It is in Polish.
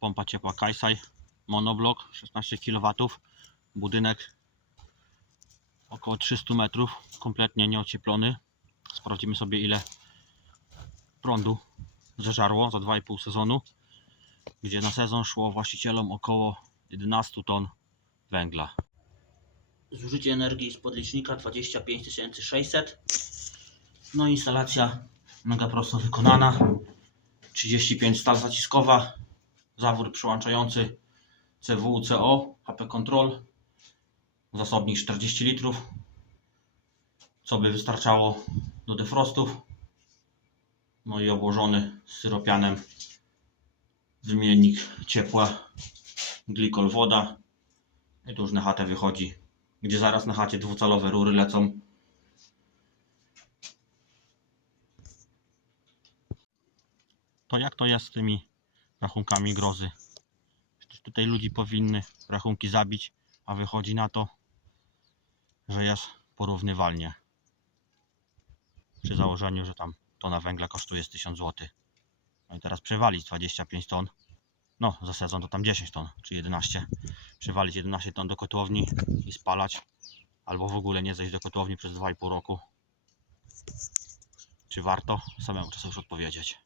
Pompa ciepła Kaisai, monoblok 16 kW, budynek około 300 metrów, kompletnie nieocieplony. Sprawdzimy sobie ile prądu zeżarło za 2,5 sezonu, gdzie na sezon szło właścicielom około 11 ton węgla. Zużycie energii z podlicznika 25 600. No instalacja mega prosto wykonana. 35 stal zaciskowa, zawór przyłączający CW, CO, HP Control, zasobnik 40 litrów, co by wystarczało do defrostów. No i obłożony syropianem wymiennik ciepła, glikol woda. I tu już na chatę wychodzi, gdzie zaraz na chacie dwucalowe rury lecą. To jak to jest z tymi rachunkami grozy? Tutaj ludzi powinny rachunki zabić, a wychodzi na to, że jest porównywalnie. Przy założeniu, że tam tona węgla kosztuje z 1000 zł. No i teraz przewalić 25 ton. No, za sezon to tam 10 ton, czy 11. Przewalić 11 ton do kotłowni i spalać. Albo w ogóle nie zejść do kotłowni przez 2,5 roku. Czy warto? Samemu trzeba już odpowiedzieć.